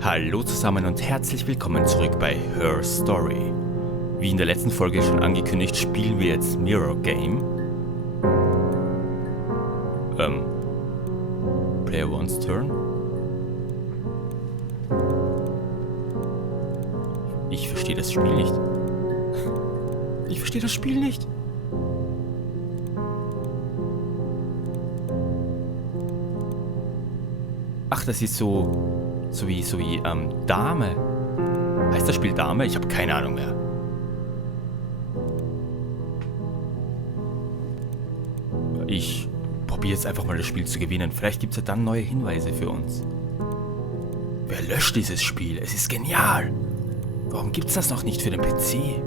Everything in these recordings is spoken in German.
Hallo zusammen und herzlich willkommen zurück bei Her Story. Wie in der letzten Folge schon angekündigt, spielen wir jetzt Mirror Game. Player One's Turn. Ich verstehe das Spiel nicht. Ich verstehe das Spiel nicht. Ach, das ist so wie Dame. Heißt das Spiel Dame? Ich habe keine Ahnung mehr. Ich probiere jetzt einfach mal das Spiel zu gewinnen. Vielleicht gibt es ja dann neue Hinweise für uns. Wer löscht dieses Spiel? Es ist genial. Warum gibt es das noch nicht für den PC?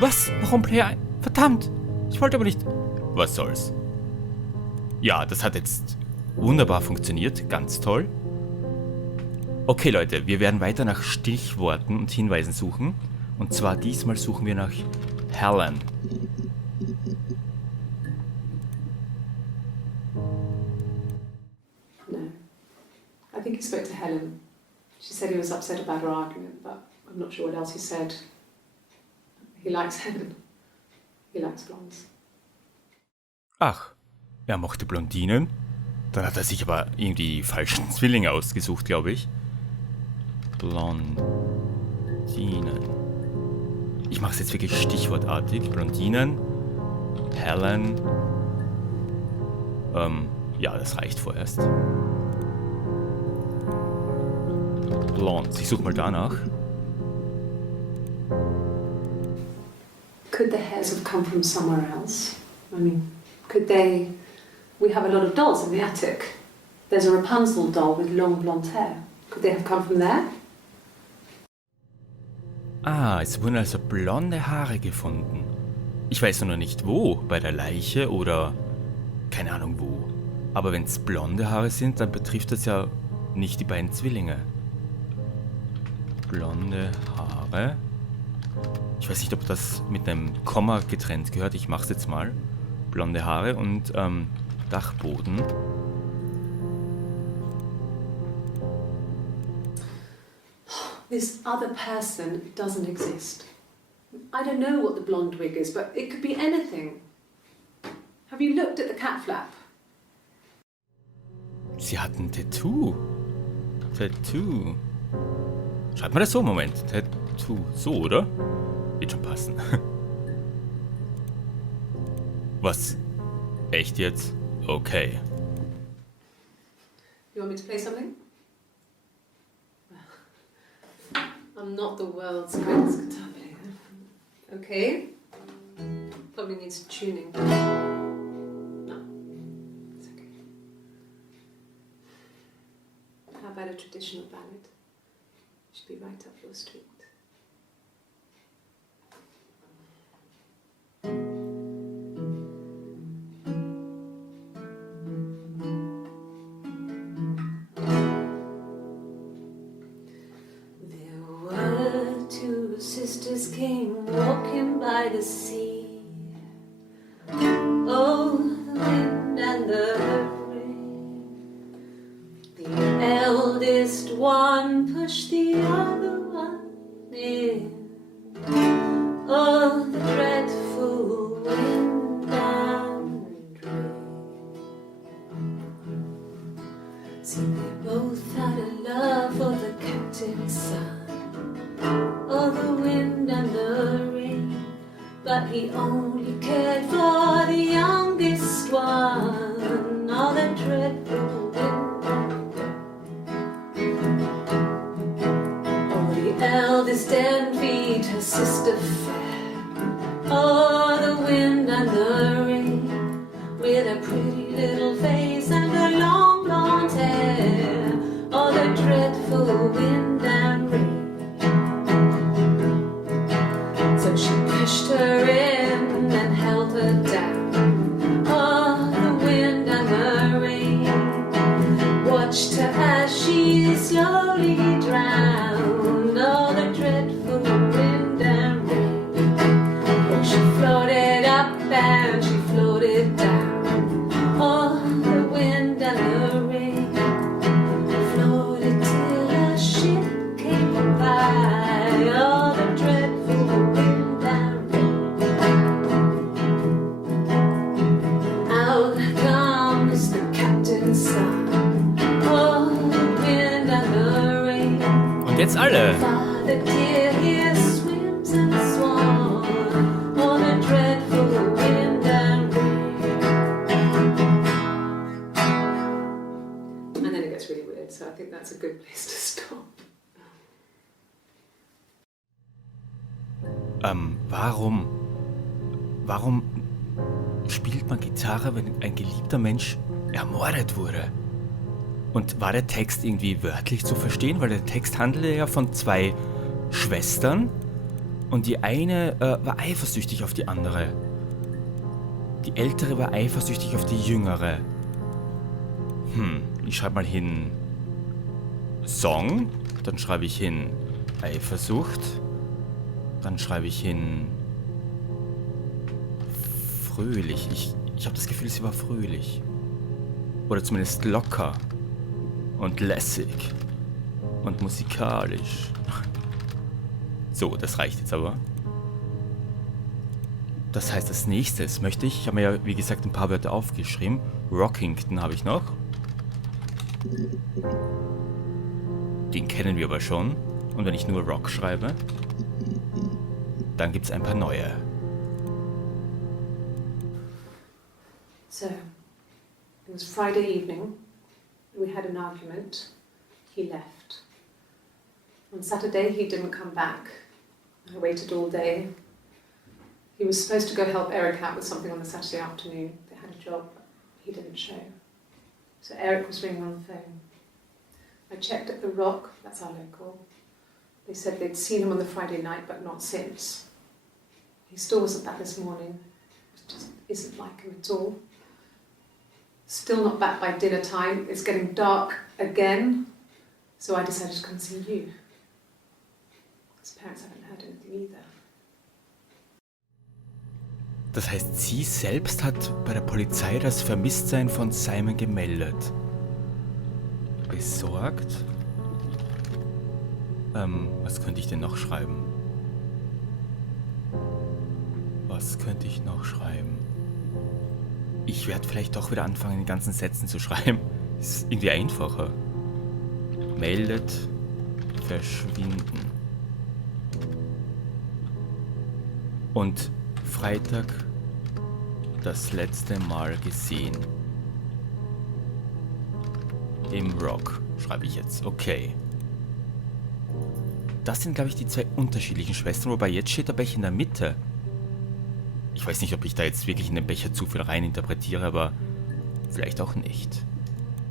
Was? Warum Player 1? Verdammt! Ich wollte aber nicht... Was soll's? Ja, das hat jetzt wunderbar funktioniert. Ganz toll. Okay, Leute, wir werden weiter nach Stichworten und Hinweisen suchen. Und zwar diesmal suchen wir nach Helen. No. I think he spoke to Helen. She said he was upset about her argument, but I'm not sure what else he said. He likes Helen. He likes blondes. Ach, er mochte Blondinen? Dann hat er sich aber irgendwie die falschen Zwillinge ausgesucht, glaube ich. Blondinen. Ich mache es jetzt wirklich stichwortartig. Blondinen. Helen. Ja, das reicht vorerst. Blondes. Ich suche mal danach. Could the hairs have come from somewhere else? I mean, could they... We have a lot of dolls in the attic. There's a Rapunzel doll with long blonde hair. Could they have come from there? Ah, es wurden also blonde Haare gefunden. Ich weiß nur noch nicht wo, bei der Leiche oder keine Ahnung wo. Aber wenn es blonde Haare sind, dann betrifft das ja nicht die beiden Zwillinge. Blonde Haare. Ich weiß nicht, ob das mit einem Komma getrennt gehört. Ich mache es jetzt mal. Blonde Haare und Dachboden. This other person doesn't exist. I don't know what the blonde wig is, but it could be anything. Have you looked at the cat flap? Sie hat ein Tattoo. Tattoo. Schreibt man das so? Moment. Tattoo. So, oder? Wird schon passen. Was? Echt jetzt? Okay. You want me to play something? I'm not the world's greatest guitar player. Okay. Probably needs tuning. No, it's okay. How about a traditional ballad? Should be right up your street. Sisters came walking by the sea. Oh, the wind and the rain. The eldest one pushed the other one in. Oh, the dreadful wind and rain. See, they both had a love for the captain's son. Oh, the wind and the rain, but he only cared for the youngest one. Oh, the dreadful wind and rain. Oh, the eldest envied her sister fair. Oh, the wind and the rain, with a pretty little face and her long blonde hair. Oh, the dreadful wind and rain. She pushed her in and held her down. Oh, the wind and the rain watched her as she slowly drowned. Oh, the dreadful wind and rain. Oh, she floated up and she floated down. Oh, the wind and the rain. jetzt alle. Father dear here swims and swan on a dreadful wind and rain. And then it gets really weird, so I think that's a good place to stop. Warum spielt man Gitarre, wenn ein geliebter Mensch ermordet wurde? Und war der Text irgendwie wörtlich zu verstehen? Weil der Text handelte ja von zwei Schwestern und die eine war eifersüchtig auf die andere. Die ältere war eifersüchtig auf die jüngere. Ich schreibe mal hin Song, dann schreibe ich hin Eifersucht, dann schreibe ich hin fröhlich. Ich habe das Gefühl, sie war fröhlich. Oder zumindest locker und lässig und musikalisch. So, das reicht jetzt aber. Das heißt, als nächstes möchte ich habe mir ja, wie gesagt, ein paar Wörter aufgeschrieben. Rockington habe ich noch. Den kennen wir aber schon. Und wenn ich nur Rock schreibe, dann gibt es ein paar neue. So, it was Friday evening. We had an argument. He left. On Saturday, he didn't come back. I waited all day. He was supposed to go help Eric out with something on the Saturday afternoon. They had a job, but he didn't show. So Eric was ringing on the phone. I checked at the Rock, that's our local. They said they'd seen him on the Friday night, but not since. He still wasn't back this morning. It just isn't like him at all. Still not back by dinner time. It's getting dark again. So I decided to come and see you. His parents haven't heard anything either. Das heißt, sie selbst hat bei der Polizei das Vermisstsein von Simon gemeldet. Besorgt? Was könnte ich denn noch schreiben? Ich werde vielleicht doch wieder anfangen, in ganzen Sätzen zu schreiben. Ist irgendwie einfacher. Meldet, verschwinden. Und Freitag das letzte Mal gesehen. Im Rock, schreibe ich jetzt. Okay. Das sind, glaube ich, die zwei unterschiedlichen Schwestern, wobei jetzt steht der Becher in der Mitte. Ich weiß nicht, ob ich da jetzt wirklich in den Becher zu viel rein interpretiere, aber vielleicht auch nicht.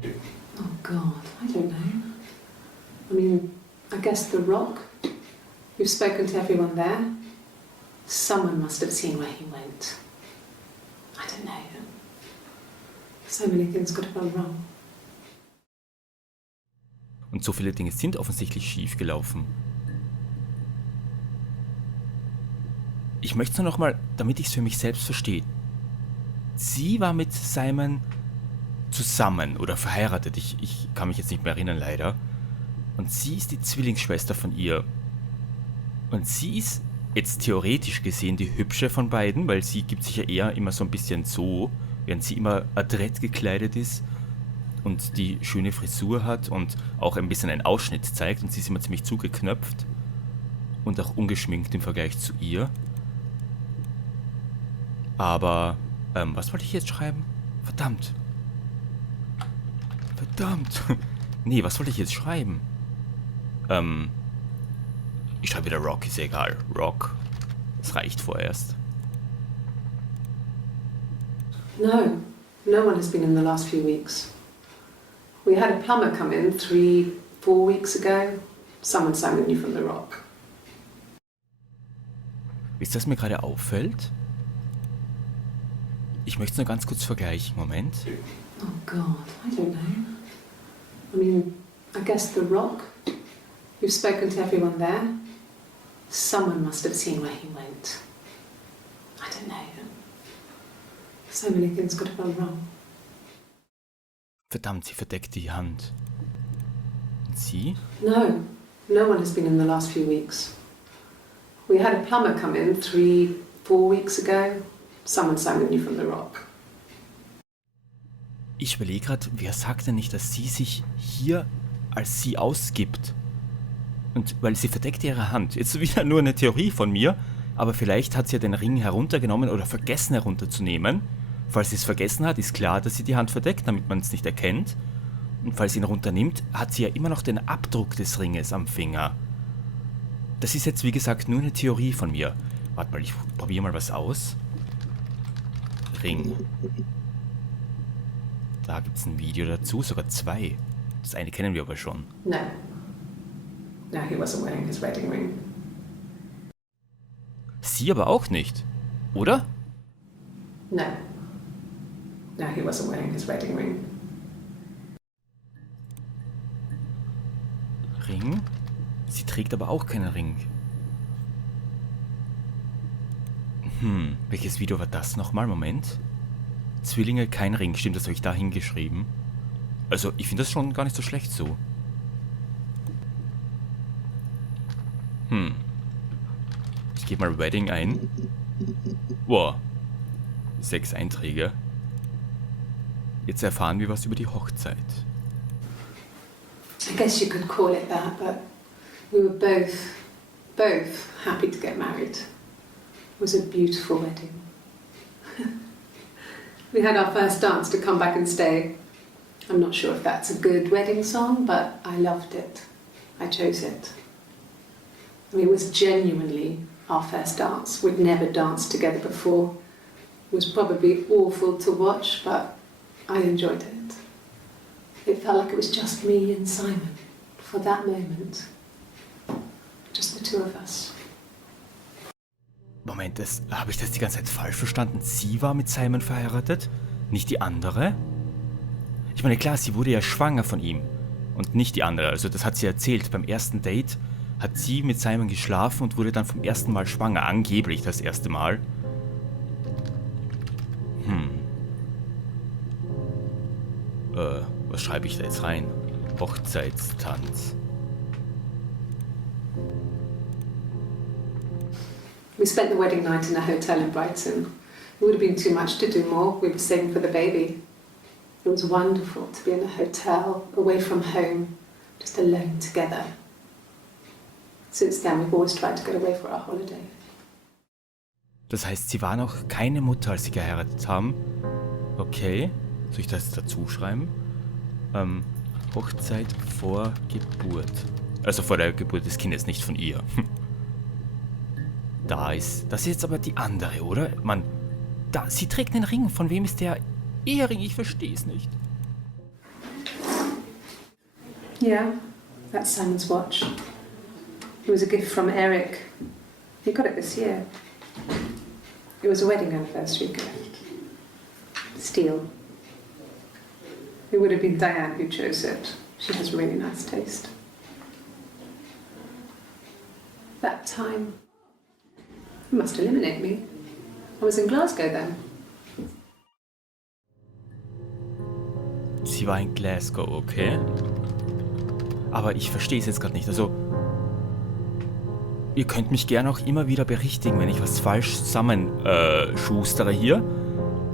Oh God, I don't know. I mean, I guess the Rock. We've spoken to everyone there. Someone must have seen where he went. I don't know. So many things could have gone wrong. Und so viele Dinge sind offensichtlich schief gelaufen. Ich möchte es nur nochmal, damit ich es für mich selbst verstehe. Sie war mit Simon zusammen oder verheiratet. Ich kann mich jetzt nicht mehr erinnern, leider. Und sie ist die Zwillingsschwester von ihr. Und sie ist jetzt theoretisch gesehen die hübsche von beiden, weil sie gibt sich ja eher immer so ein bisschen so, während sie immer adrett gekleidet ist und die schöne Frisur hat und auch ein bisschen einen Ausschnitt zeigt und sie ist immer ziemlich zugeknöpft und auch ungeschminkt im Vergleich zu ihr. Aber, was wollte ich jetzt schreiben? Verdammt. Nee, was wollte ich jetzt schreiben? Ich schreibe wieder Rock, ist ja egal. Rock. Das reicht vorerst. No one has been in the last few weeks. We had a plumber come in 3-4 weeks ago. Someone sang with you from the Rock. Wisst ihr, was mir gerade auffällt? Ich möchte es nur ganz kurz vergleichen. Moment. Oh God, I don't know. I mean, I guess the Rock. We've spoken to everyone there. Someone must have seen where he went. I don't know. So many things could have gone wrong. Verdammt, sie verdeckt die Hand. Und sie? No one has been in the last few weeks. We had a plumber come in 3-4 weeks ago. Someone sang with you from the Rock. Ich überlege gerade, wer sagt denn nicht, dass sie sich hier als sie ausgibt? Und weil sie verdeckte ihre Hand. Jetzt wieder nur eine Theorie von mir, aber vielleicht hat sie ja den Ring heruntergenommen oder vergessen herunterzunehmen. Falls sie es vergessen hat, ist klar, dass sie die Hand verdeckt, damit man es nicht erkennt. Und falls sie ihn runternimmt, hat sie ja immer noch den Abdruck des Ringes am Finger. Das ist jetzt, wie gesagt, nur eine Theorie von mir. Warte mal, ich probiere mal was aus. Ring. Da gibt es ein Video dazu, sogar 2. Das eine kennen wir aber schon. No. No, he wasn't wearing his wedding ring. Sie aber auch nicht, oder? No. No, he wasn't wearing his wedding ring. Ring? Sie trägt aber auch keinen Ring. Welches Video war das nochmal? Moment. Zwillinge, kein Ring. Stimmt, das habe ich da hingeschrieben. Also, ich finde das schon gar nicht so schlecht so. Ich gebe mal Wedding ein. Wow. 6 Einträge. Jetzt erfahren wir was über die Hochzeit. I guess you could call it that, but we were both happy to get married. It was a beautiful wedding. We had our first dance to Come Back and Stay. I'm not sure if that's a good wedding song, but I loved it. I chose it. I mean, it was genuinely our first dance. We'd never danced together before. It was probably awful to watch, but I enjoyed it. It felt like it was just me and Simon for that moment. Just the two of us. Moment, habe ich das die ganze Zeit falsch verstanden? Sie war mit Simon verheiratet, nicht die andere? Ich meine, klar, sie wurde ja schwanger von ihm und nicht die andere. Also das hat sie erzählt. Beim ersten Date hat sie mit Simon geschlafen und wurde dann vom ersten Mal schwanger. Angeblich das erste Mal. Was schreibe ich da jetzt rein? Hochzeitstanz. We spent the wedding night in a hotel in Brighton. It would have been too much to do more. We were saving for the baby. It was wonderful to be in a hotel, away from home, just alone together. Since then, we've always tried to get away for our holiday. Das heißt, sie war noch keine Mutter, als sie geheiratet haben. Okay. Soll ich das dazu schreiben? Hochzeit vor Geburt. Also vor der Geburt des Kindes, nicht von ihr. Das ist jetzt aber die andere, oder? Mann, sie trägt einen Ring. Von wem ist der Ehering? Ich verstehe es nicht. Yeah, that's Simon's watch. It was a gift from Eric. He got it this year. It was a wedding anniversary gift. Steel. It would have been Diane who chose it. She has really nice taste. That time, it must eliminate me. I was in Glasgow then. Sie war in Glasgow, okay. Aber ich verstehe es jetzt gerade nicht. Also, ihr könnt mich gerne auch immer wieder berichtigen, wenn ich was falsch zusammenschustere hier.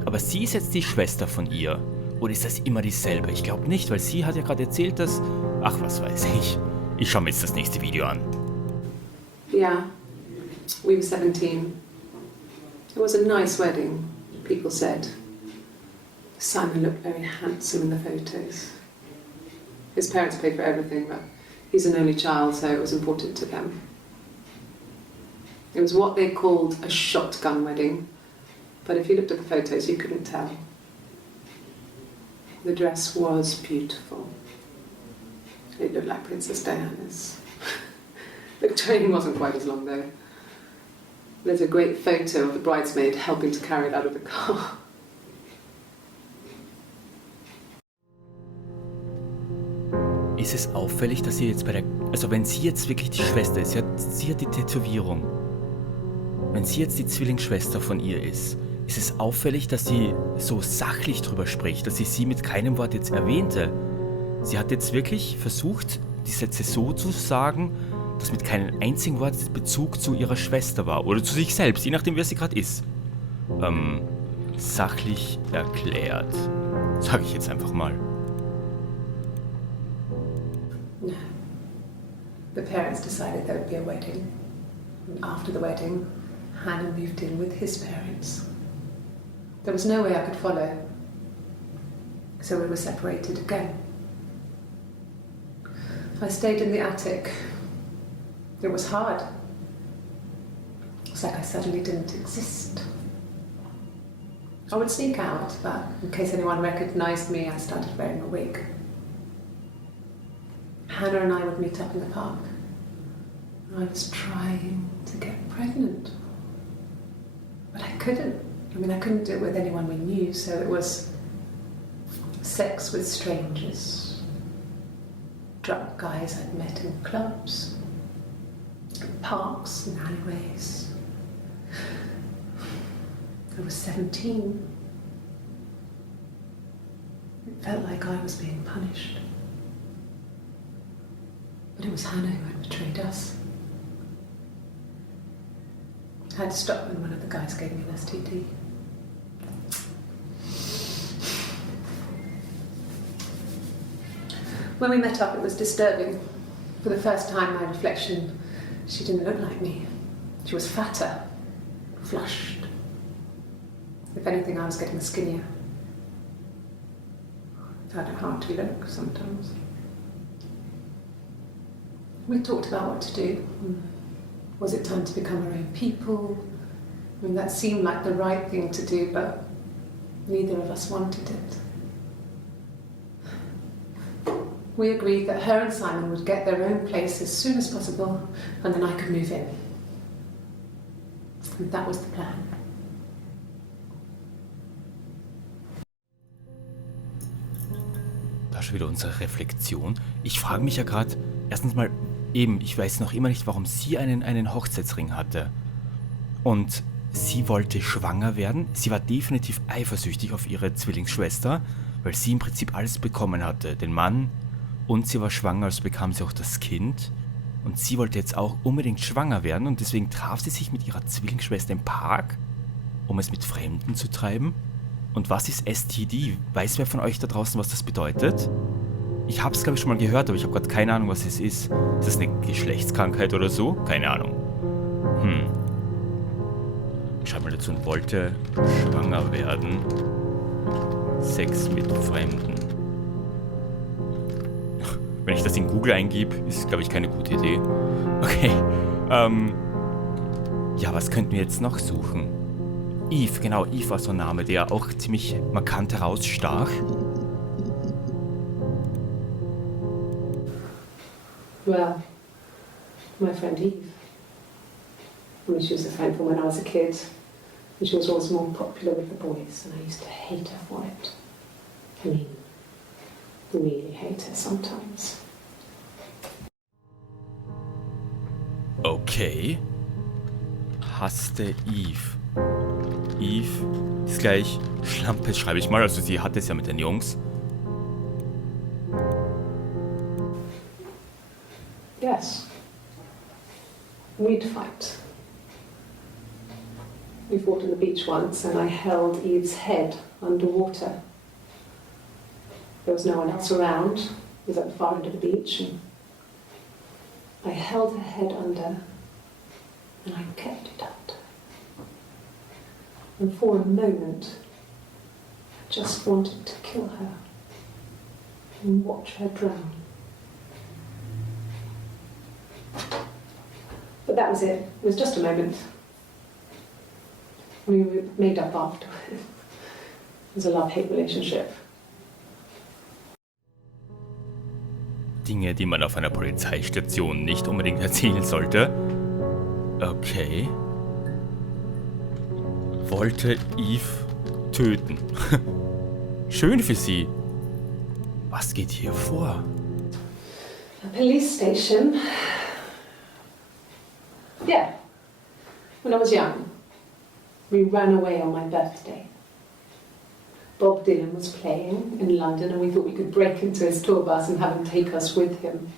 Aber sie ist jetzt die Schwester von ihr. Oder ist das immer dieselbe? Ich glaube nicht, weil sie hat ja gerade erzählt, dass... Ach, was weiß ich. Ich schaue mir jetzt das nächste Video an. Yeah, we were 17. It was a nice wedding, people said. Simon looked very handsome in the photos. His parents paid for everything, but he's an only child, so it was important to them. It was what they called a shotgun wedding, but if you looked at the photos, you couldn't tell. The dress was beautiful. It looked like Princess Diana's. The train wasn't quite as long though. There's a great photo of the bridesmaid helping to carry it out of the car. Ist es auffällig, dass sie jetzt also wenn sie jetzt wirklich die Schwester ist, sie hat die Tätowierung. Wenn sie jetzt die Zwillingsschwester von ihr ist es auffällig, dass sie so sachlich drüber spricht, dass sie mit keinem Wort jetzt erwähnte. Sie hat jetzt wirklich versucht, die Sätze so zu sagen, dass mit keinem einzigen Wort Bezug zu ihrer Schwester war. Oder zu sich selbst, je nachdem, wer sie gerade ist. Sachlich erklärt. Sage ich jetzt einfach mal. No. The parents decided there would be a wedding. And after the wedding, Hannah moved in with his parents. There was no way I could follow, so we were separated again. I stayed in the attic. It was hard. It's like I suddenly didn't exist. I would sneak out, but in case anyone recognized me, I started wearing a wig. Hannah and I would meet up in the park. I was trying to get pregnant, but I couldn't. I couldn't do it with anyone we knew, so it was sex with strangers, drunk guys I'd met in clubs, parks and alleyways. I was 17. It felt like I was being punished. But it was Hannah who had betrayed us. I had to stop when one of the guys gave me an STD. When we met up, it was disturbing. For the first time, my reflection, she didn't look like me. She was fatter, flushed. If anything, I was getting skinnier. I found it hard to look sometimes. We talked about what to do. Was it time to become our own people? That seemed like the right thing to do, but neither of us wanted it. We agreed that her and Simon would get their own place as soon as possible, and then I could move in. And that was the plan. Da schon wieder unsere Reflexion. Ich frage mich ja gerade, erstens mal, ich weiß noch immer nicht, warum sie einen Hochzeitsring hatte. Und sie wollte schwanger werden. Sie war definitiv eifersüchtig auf ihre Zwillingsschwester, weil sie im Prinzip alles bekommen hatte. Den Mann, und sie war schwanger, also bekam sie auch das Kind. Und sie wollte jetzt auch unbedingt schwanger werden und deswegen traf sie sich mit ihrer Zwillingsschwester im Park, um es mit Fremden zu treiben. Und was ist STD? Weiß wer von euch da draußen, was das bedeutet? Ich habe es, glaube ich, schon mal gehört, aber ich habe gerade keine Ahnung, was es ist. Ist das eine Geschlechtskrankheit oder so? Keine Ahnung. Ich schreibe mal dazu, und wollte schwanger werden. Sex mit Fremden. Wenn ich das in Google eingebe, ist, glaube ich, keine gute Idee. Okay. Ja, was könnten wir jetzt noch suchen? Eve, genau, Eve war so ein Name, der auch ziemlich markant herausstach. Well, my friend Eve. She was a friend from when I was a kid. And she was always more popular with the boys, and I used to hate her for it. Really hate her sometimes. Okay. Hasste Eve. Eve ist gleich Schlampe, schreibe ich mal. Also sie hatte es ja mit den Jungs. Yes. We'd fight. We fought on the beach once and I held Eve's head underwater. There was no one else around. It was at the far end of the beach and I held her head under and I kept it under. And for a moment, I just wanted to kill her and watch her drown. But that was it. It was just a moment. We were made up after. It was a love-hate relationship. Dinge, die man auf einer Polizeistation nicht unbedingt erzählen sollte. Okay. Wollte Eve töten. Schön für sie. Was geht hier vor? A police station. Yeah. When I was young, we ran away on my birthday. Bob Dylan was playing in London and we thought we could break into his tour bus and have him take us with him.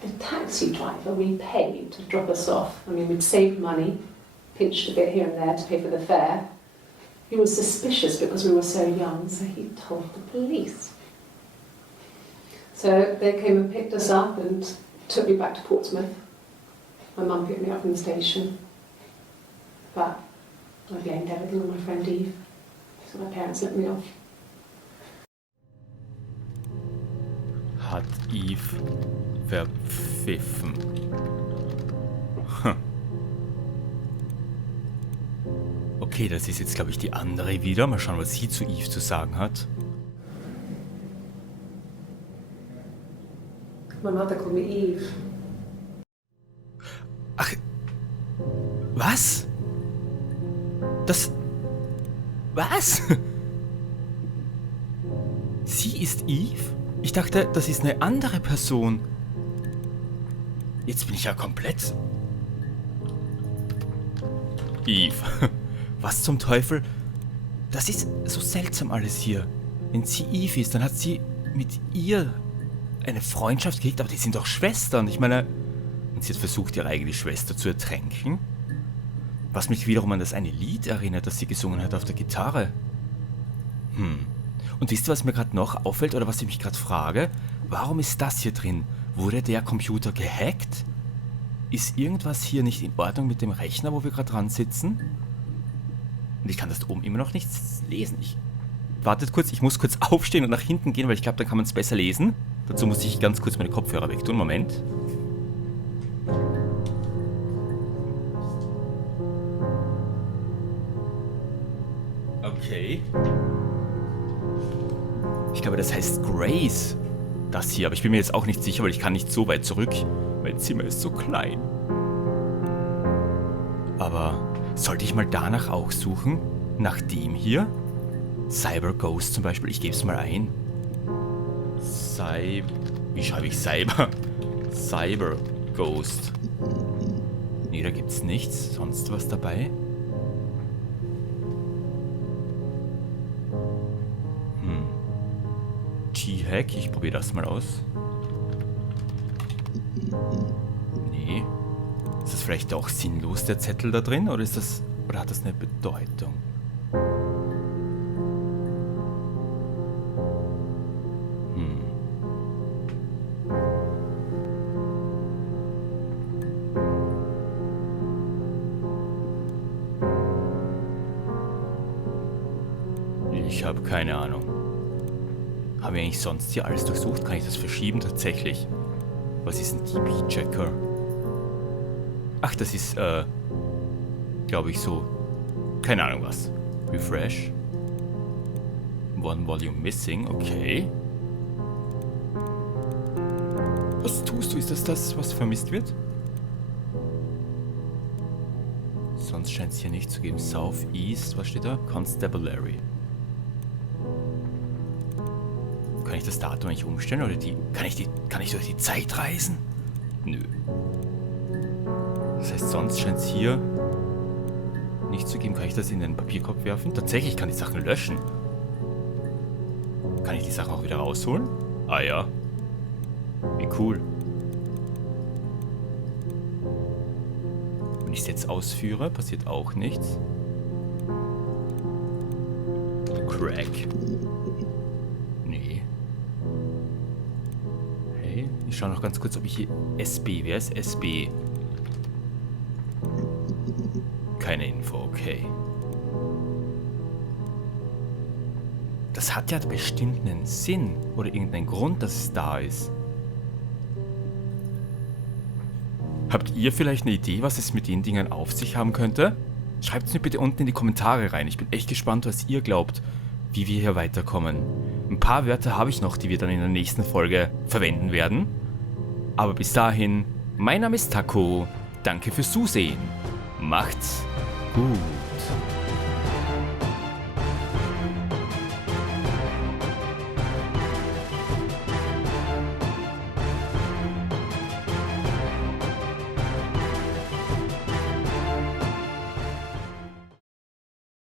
The taxi driver we paid to drop us off, we'd saved money, pinched a bit here and there to pay for the fare. He was suspicious because we were so young, so he told the police. So they came and picked us up and took me back to Portsmouth. My mum picked me up from the station. But I blamed everything on my friend Eve. So my parents let me off. Hat Eve verpfiffen. Hm. Okay, das ist jetzt, glaube ich, die andere wieder. Mal schauen, was sie zu Eve zu sagen hat. My mother called me Eve. Ach, was? Was? Sie ist Eve? Ich dachte, das ist eine andere Person. Jetzt bin ich ja komplett... Eve. Was zum Teufel? Das ist so seltsam alles hier. Wenn sie Eve ist, dann hat sie mit ihr eine Freundschaft gekriegt, aber die sind doch Schwestern. Ich meine, und sie hat versucht, ihre eigene Schwester zu ertränken. Was mich wiederum an das eine Lied erinnert, das sie gesungen hat auf der Gitarre. Und wisst ihr, was mir gerade noch auffällt oder was ich mich gerade frage? Warum ist das hier drin? Wurde der Computer gehackt? Ist irgendwas hier nicht in Ordnung mit dem Rechner, wo wir gerade dran sitzen? Und ich kann das da oben immer noch nicht lesen. Wartet kurz, ich muss kurz aufstehen und nach hinten gehen, weil ich glaube, dann kann man es besser lesen. Dazu muss ich ganz kurz meine Kopfhörer wegtun. Moment. Okay. Ich glaube, das heißt Grace. Das hier, aber ich bin mir jetzt auch nicht sicher, weil ich kann nicht so weit zurück. Mein Zimmer ist so klein. Aber sollte ich mal danach auch suchen? Nach dem hier? Cyber Ghost zum Beispiel. Ich gebe es mal ein. Wie schreibe ich Cyber? Cyber Ghost. Nee, da gibt's nichts. Sonst was dabei? G-Hack, ich probiere das mal aus. Nee. Ist das vielleicht auch sinnlos, der Zettel da drin? Oder ist das. Oder hat das eine Bedeutung? Ich habe keine Ahnung. Haben wir eigentlich sonst hier alles durchsucht? Kann ich das verschieben? Tatsächlich. Was ist ein DB-Checker? Ach, das ist, glaube ich so... Keine Ahnung was. Refresh. One Volume Missing, okay. Was tust du? Ist das, was vermisst wird? Sonst scheint es hier nicht zu geben. Southeast, was steht da? Constabulary. Kann ich das Datum eigentlich umstellen oder kann ich durch die Zeit reisen? Nö. Das heißt, sonst scheint es hier nicht zu geben. Kann ich das in den Papierkorb werfen? Tatsächlich kann ich Sachen löschen. Kann ich die Sachen auch wieder rausholen? Ah ja. Wie cool. Wenn ich es jetzt ausführe, passiert auch nichts. Crack. Nee. Hey, ich schaue noch ganz kurz, ob ich hier... SB, wer ist SB? Keine Info, okay. Das hat ja bestimmt einen Sinn oder irgendeinen Grund, dass es da ist. Habt ihr vielleicht eine Idee, was es mit den Dingen auf sich haben könnte? Schreibt es mir bitte unten in die Kommentare rein. Ich bin echt gespannt, was ihr glaubt, wie wir hier weiterkommen. Ein paar Wörter habe ich noch, die wir dann in der nächsten Folge verwenden werden. Aber bis dahin, mein Name ist Tako. Danke fürs Zusehen. Macht's gut.